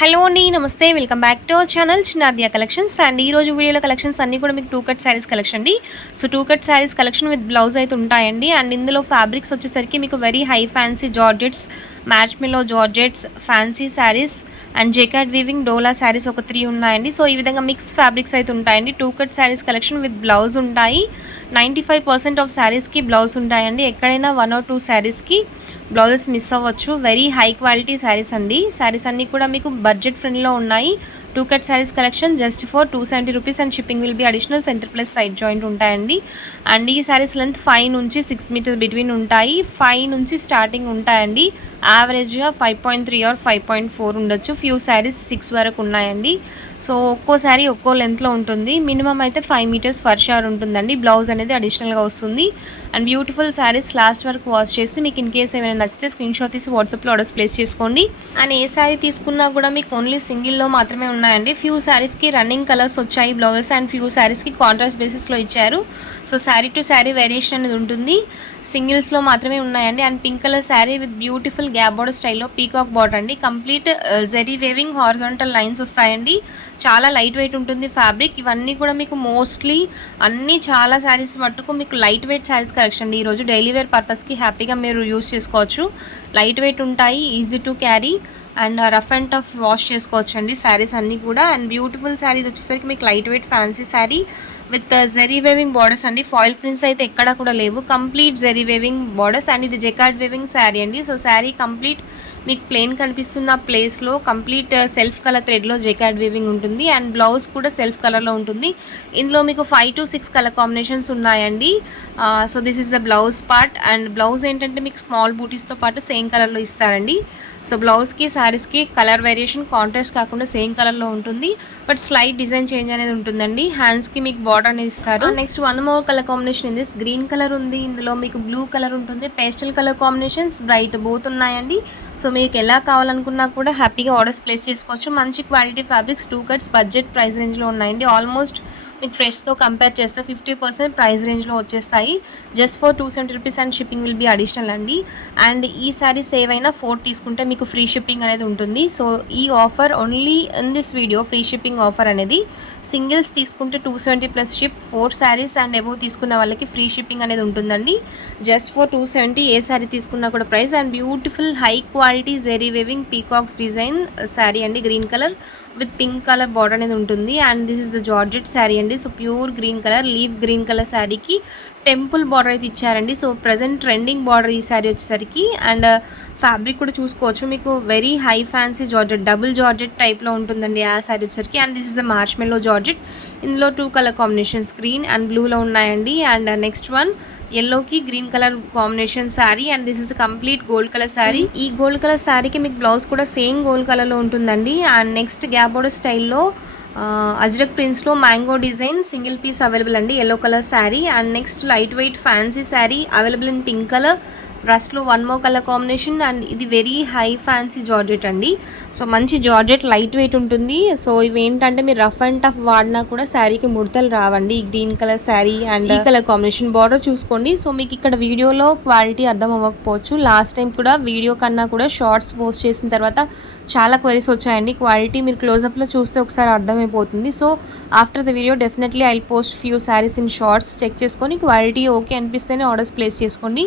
Hello అండి, నమస్తే. Welcome back to our channel చిన్నార్దియా కలెక్షన్స్. అండ్ ఈ రోజు వీడియోలో కలెక్షన్స్ అన్నీ కూడా మీకు 2 కట్ శారీస్ కలెక్షన్ అండి. So 2 cut saris collection with blouse అయితే ఉంటాయండి. అండ్ ఇందులో ఫ్యాబ్రిక్స్ వచ్చేసరికి మీకు వెరీ హై ఫ్యాన్సీ జార్జెట్స్, మ్యాచ్ మిలో georgettes, fancy saris and jacquard weaving dola saris ఒక 3 ఉన్నాయండి. సో ఈ విధంగా మిక్స్ ఫ్యాబ్రిక్స్ అయితే ఉంటాయండి. 2 cut saris collection with blouse ఉంటాయి. 95% ఆఫ్ శారీస్కి బ్లౌజ్ ఉంటాయండి. ఎక్కడైనా 1 or 2 శారీస్కి బ్లౌజెస్ మిస్ అవ్వచ్చు. వెరీ హై క్వాలిటీ శారీస్ అండి. శారీస్ అన్నీ కూడా మీకు బడ్జెట్ ఫ్రెండ్లో ఉన్నాయి. 2 cut saris collection just for 270 rupees and shipping will be additional. Centre plus side joint ఉంటాయండి. అండ్ ఈ శారీస్ లెంత్ 5 నుంచి 6 మీటర్స్ బిట్వీన్ ఉంటాయి. 5 నుంచి స్టార్టింగ్ ఉంటాయండి. యావరేజ్గా 5.3 ఆర్ 5.4 ఉండొచ్చు. ఫ్యూ శారీస్ 6 వరకు ఉన్నాయండి. సో ఒక్కో శారీ ఒక్కో లెంత్లో ఉంటుంది. మినిమం అయితే 5 మీటర్స్ ఫర్ షవర్ ఉంటుందండి. బ్లౌజ్ అనేది అడిషనల్గా వస్తుంది. అండ్ బ్యూటిఫుల్ శారీస్ లాస్ట్ వరకు వాచ్ చేసి మీకు ఇన్ కేస్ ఏమైనా నచ్చితే స్క్రీన్ షాట్ తీసి వాట్సాప్లో ఆర్డర్స్ ప్లేస్ చేసుకోండి. అండ్ ఏ శారీ తీసుకున్నా కూడా మీకు ఓన్లీ సింగిల్లో మాత్రమే ఉన్నాయండి. ఫ్యూ శారీస్కి రన్నింగ్ కలర్స్ వచ్చాయి బ్లౌజెస్ అండ్ ఫ్యూ శారీస్కి కాంట్రాస్ట్ బేసిస్లో ఇచ్చారు. So sari to sari variation అనేది ఉంటుంది. సింగిల్స్లో మాత్రమే ఉన్నాయండి. And pink colour sari with beautiful gap border స్టైల్లో పీకాక్ బార్డర్ అండి. Complete zari weaving horizontal lines వస్తాయండి. చాలా లైట్ వెయిట్ ఉంటుంది ఫ్యాబ్రిక్. ఇవన్నీ కూడా మీకు మోస్ట్లీ అన్నీ చాలా శారీస్ మట్టుకు మీకు లైట్ వెయిట్ శారీస్ కలెక్షన్ అండి. ఈరోజు డైలీ వేర్ పర్పస్కి హ్యాపీగా మీరు యూస్ చేసుకోవచ్చు. లైట్ వెయిట్ ఉంటాయి, easy to carry and rough and tough wash చేసుకోవచ్చు అండి శారీస్ అన్నీ కూడా. అండ్ బ్యూటిఫుల్ శారీస్ వచ్చేసరికి మీకు light weight fancy sari with zari weaving borders అండి. ఫాయిల్ ప్రింట్స్ అయితే ఎక్కడా కూడా లేవు. Complete zari weaving borders and ఇది జెకార్డ్ వేవింగ్ శారీ అండి. సో శారీ కంప్లీట్ మీకు ప్లెయిన్ కనిపిస్తున్న ప్లేస్లో కంప్లీట్ సెల్ఫ్ కలర్ థ్రెడ్లో జెకార్డ్ వేవింగ్ ఉంటుంది. అండ్ బ్లౌజ్ కూడా సెల్ఫ్ కలర్లో ఉంటుంది. ఇందులో మీకు 5 to 6 కలర్ కాంబినేషన్స్ ఉన్నాయండి. So this is the blouse part. And blouse ఏంటంటే మీకు స్మాల్ బూటీస్తో పాటు సేమ్ కలర్లో ఇస్తారండి. సో బ్లౌజ్కి శారీస్కి కలర్ వేరియేషన్ కాంట్రాస్ట్ కాకుండా సేమ్ కలర్లో ఉంటుంది. బట్ స్లైట్ డిజైన్ చేంజ్ అనేది ఉంటుందండి. హ్యాండ్స్కి మీకు బార్డర్ అనేది ఇస్తారు. నెక్స్ట్ 1 more కలర్ కాంబినేషన్ ఇది గ్రీన్ కలర్ ఉంది. ఇందులో మీకు బ్లూ కలర్ ఉంటుంది. Pastel colour combinations bright both ఉన్నాయండి. సో మీకు ఎలా కావాలనుకున్నా కూడా హ్యాపీగా ఆర్డర్స్ ప్లేస్ చేసుకోవచ్చు. మంచి quality fabrics 2 cuts budget price రేంజ్లో ఉన్నాయండి. ఆల్మోస్ట్ మీకు ఫ్రెష్తో కంపేర్ చేస్తే 50% ప్రైస్ రేంజ్లో వచ్చేస్తాయి. Just for 270 rupees and shipping will be additional అండి. అండ్ ఈ శారీస్ ఏవైనా 4 తీసుకుంటే మీకు ఫ్రీ షిప్పింగ్ అనేది ఉంటుంది. సో ఈ offer only in this video free shipping offer అనేది. సింగిల్స్ తీసుకుంటే 270 plus ship, 4 saris and above తీసుకున్న వాళ్ళకి ఫ్రీ షిప్పింగ్ అనేది ఉంటుందండి. జస్ట్ ఫర్ 270 ఏ శారీ తీసుకున్నా కూడా price. And beautiful high quality zari weaving peacocks design sari అండి. Green colour with pink colour border అనేది ఉంటుంది. And this is the georgette sari అండి. So pure green colour, leaf green colour శారీకి టెంపుల్ బార్డర్ అయితే ఇచ్చారండి. సో ప్రజెంట్ ట్రెండింగ్ బార్డర్ ఈ శారీ వచ్చేసరికి. And fabric కూడా చూసుకోవచ్చు. మీకు very high fancy georgette, double georgette టైప్లో ఉంటుందండి ఆ శారీ వచ్చేసరికి. And this is a match మెల్లో జార్జెట్. ఇందులో 2 కలర్ కాంబినేషన్స్ గ్రీన్ అండ్ బ్లూలో ఉన్నాయండి. అండ్ నెక్స్ట్ వన్ ఎల్లోకి green colour combination sari. And this is complete gold colour sari. ఈ గోల్డ్ కలర్ శారీకి మీకు బ్లౌజ్ కూడా సేమ్ గోల్డ్ కలర్లో ఉంటుందండి. అండ్ నెక్స్ట్ గ్యాప్ బోర్డర్ స్టైల్లో అజ్రక్ ప్రింట్స్లో mango design single piece available అండి. Yellow colour sari. And next light weight fancy sari available in pink colour. రస్ట్లో 1 more కలర్ కాంబినేషన్. అండ్ ఇది వెరీ హై ఫ్యాన్సీ జార్జెట్ అండి. So మంచి georgette light weight ఉంటుంది. So ఇవి ఏంటంటే మీరు రఫ్ అండ్ టఫ్ వాడినా కూడా శారీకి ముడతలు రావండి. ఈ గ్రీన్ కలర్ శారీ అండ్ ఈ కలర్ కాంబినేషన్ బార్డర్ చూసుకోండి. సో మీకు ఇక్కడ వీడియోలో క్వాలిటీ అర్థం అవ్వకపోవచ్చు. లాస్ట్ టైం కూడా వీడియో కన్నా కూడా షార్ట్స్ పోస్ట్ చేసిన తర్వాత చాలా క్వైరీస్ వచ్చాయండి. క్వాలిటీ మీరు క్లోజప్లో చూస్తే ఒకసారి అర్థమైపోతుంది. So after the video definitely I post few saris in shorts. Check చేసుకొని క్వాలిటీ ఓకే అనిపిస్తేనే ఆర్డర్స్ ప్లేస్ చేసుకోండి.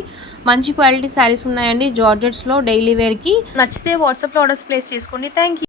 మంచి క్వాలిటీ శారీస్ ఉన్నాయండి జార్జెట్స్లో డైలీ వేర్కి. నచ్చితే వాట్సాప్లో ఆర్డర్స్ ప్లేస్ చేసుకోండి. Thank you.